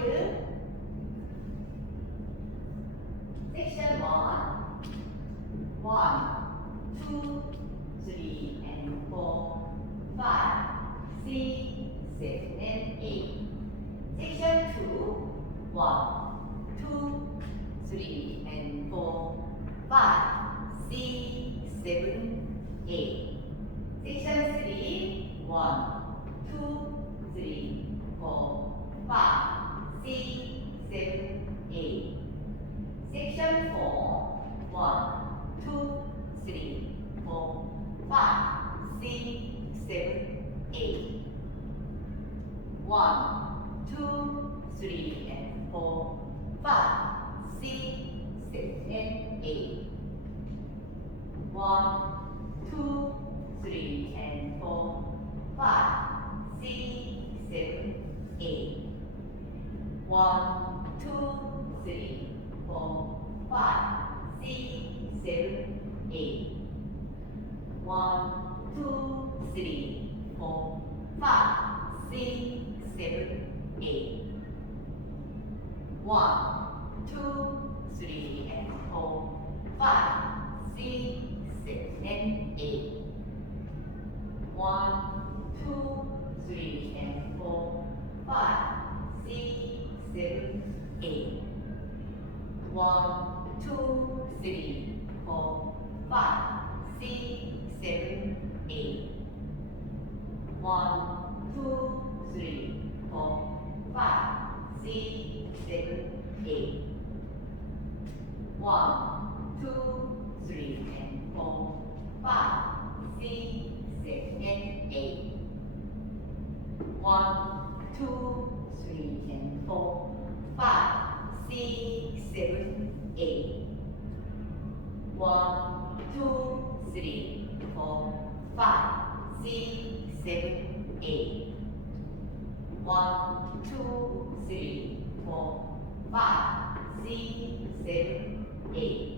to section 1. 1, 2, 3, and 4, 5, 6, 7, and 8. Section 2. 1, 2, 3, and 4, 5, 6, 7, 8. Section 3. 1, 2, 3, 4, 5, 6, 7, 8. Section 4. 1, 2, 3, 4, 5, 6, 7, 8. 1, 2, 3, and 4, 5, 6, 7, and 8. 1, 2, 3, and 4, 5, 6, 7, 8. 1, 2, 3, 4, 5, 6, 7, 8. 1, 2, 3, 4, 5, 6, 7, 8. 1, 2, 3, and 4, 5, 6, 7, and 8. 1, 2, 3, and 4, 5, 6, 7, 8. 1, 2, 3, 4, 5, 6, 7, 8. 1, 2, 3, 4, 5, 6, 7, 8. 1, 2, 3, and 4, 5, 6, 7, and 8. 1, 2, 3, and 4, 5, 6, 7, 8. 1, 2, 3, 4, 5, 6, 7, 8. 1, 2, 3, 4, 5, 6, 7, 8.